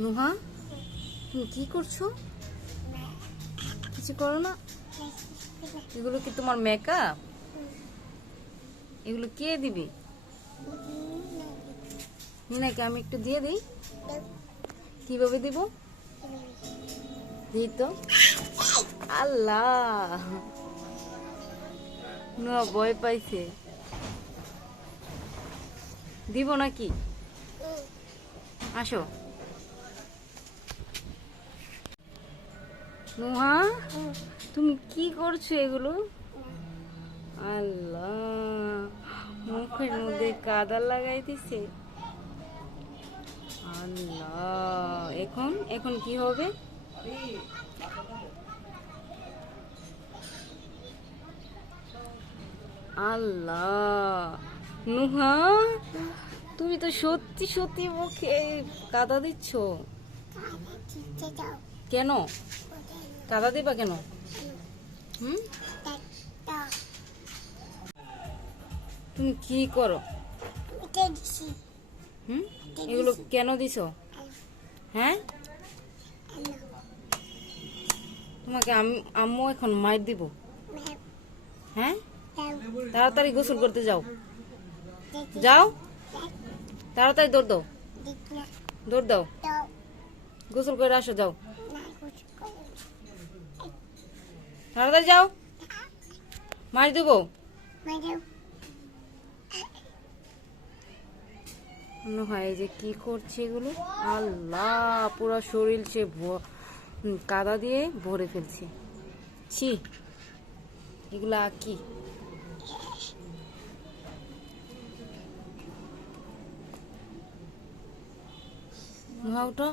নুহা, তুমি কি করছো? কিছু করো না। এগুলো কি তোমার মেকআপ? এগুলো কে দিবে? নিনাকে আমি একটু দিয়ে দিই। কিভাবে দিব? দিই তো। আল্লাহ, নুহা ভয় পাইছে। দিব নাকি? আসো। নুহা, তুমি কি করছো এগুলো? আল্লাহ, মুখের মধ্যে কাদা লাগাই দিছে। আল্লাহ, এখন এখন কি হবে? আল্লাহ, নুহা, তুমি তো সত্যি সত্যি মুখে কাদা দিচ্ছ। কেন কাদা দিবা কেন? হুম, তুমি কি করো? হুম, এগুলো কেন দিছো? হ্যাঁ, তোমাকে আম্মু এখন মাইর দিব। হ্যাঁ, তাড়াতাড়ি গোসল করতে যাও। যাও, তাড়াতাড়ি দৌড় দাও, দৌড় দাও, গোসল করে আসো, যাও, তাড়াতাড়ি যাও, মার দিব। হয় যে কি করছে এগুলো? আল্লাহ, পুরো শরীর সে কাদা দিয়ে ভরে ফেলছে। ছি, এগুলা কি? নুহা, ওঠো।